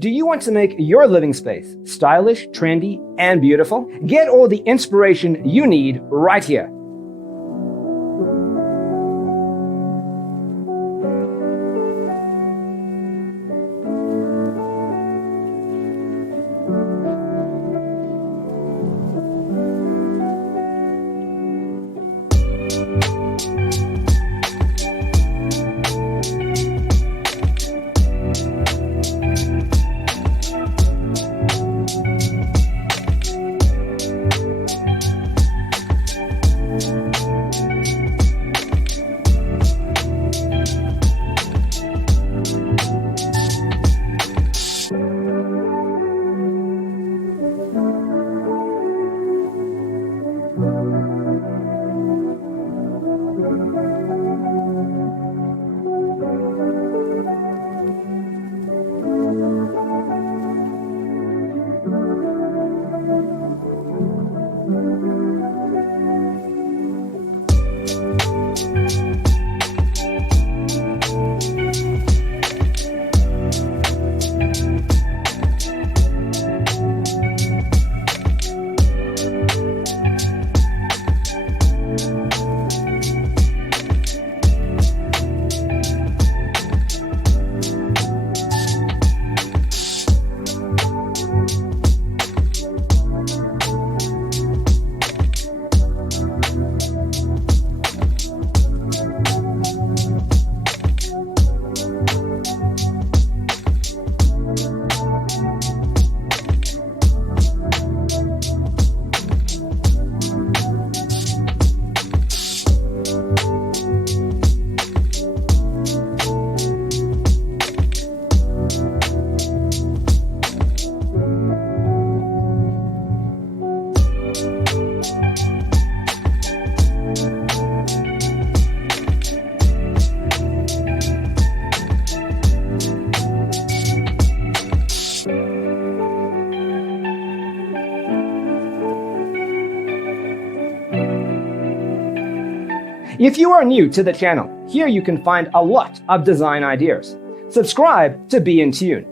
Do you want to make your living space stylish, trendy, and beautiful? Get all the inspiration you need right here. If you are new to the channel, here you can find a lot of design ideas. Subscribe to be in tune.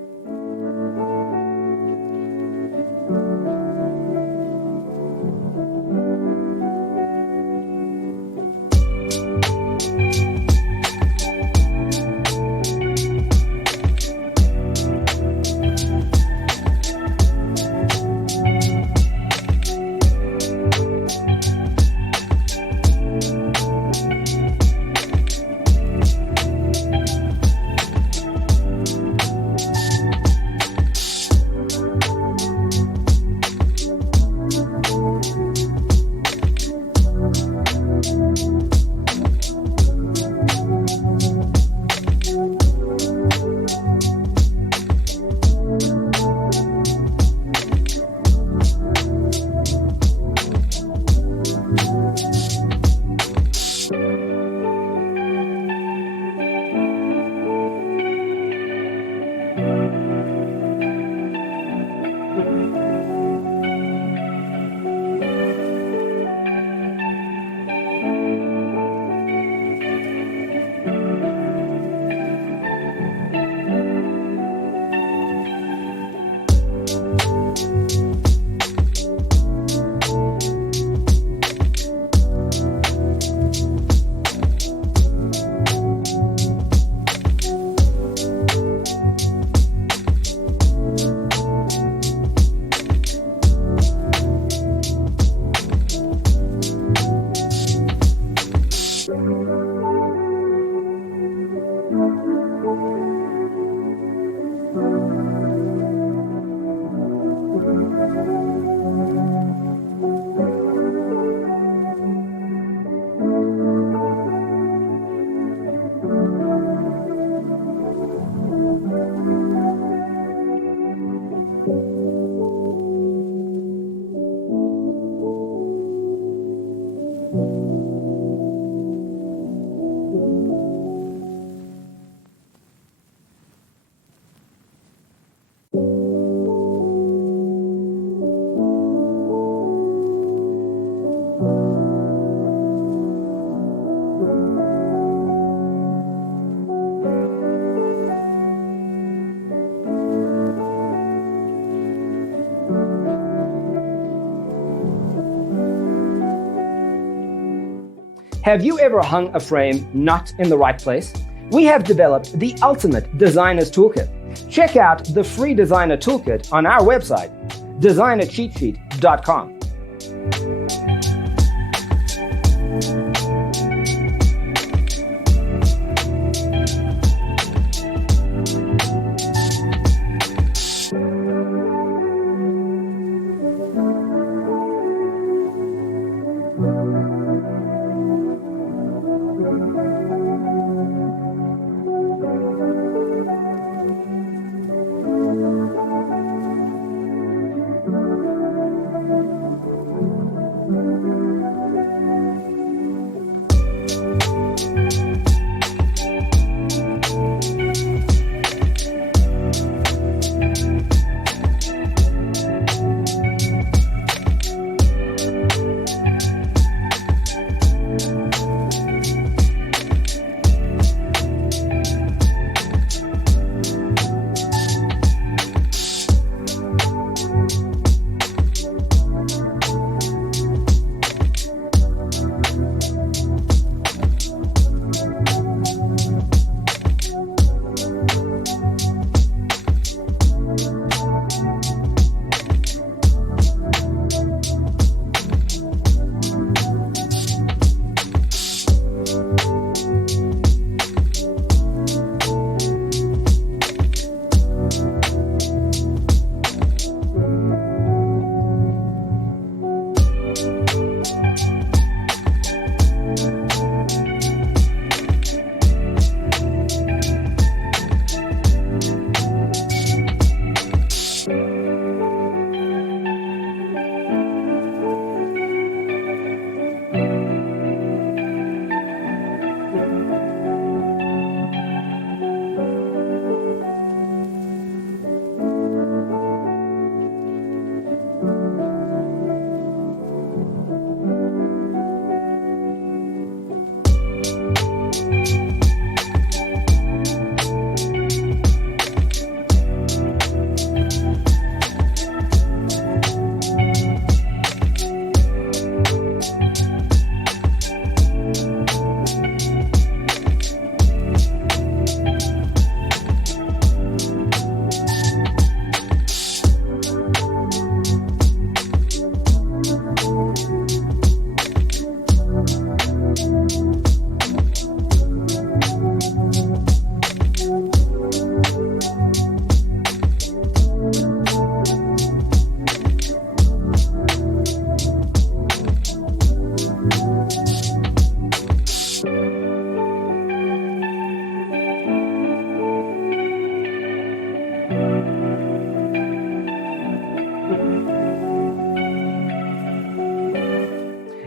Have you ever hung a frame not in the right place? We have developed the ultimate designer's toolkit. Check out the free designer toolkit on our website, designercheatsheet.com.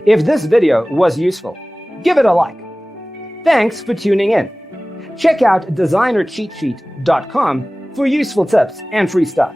If this video was useful, give it a like. Thanks for tuning in. Check out designercheatsheet.com for useful tips and free stuff.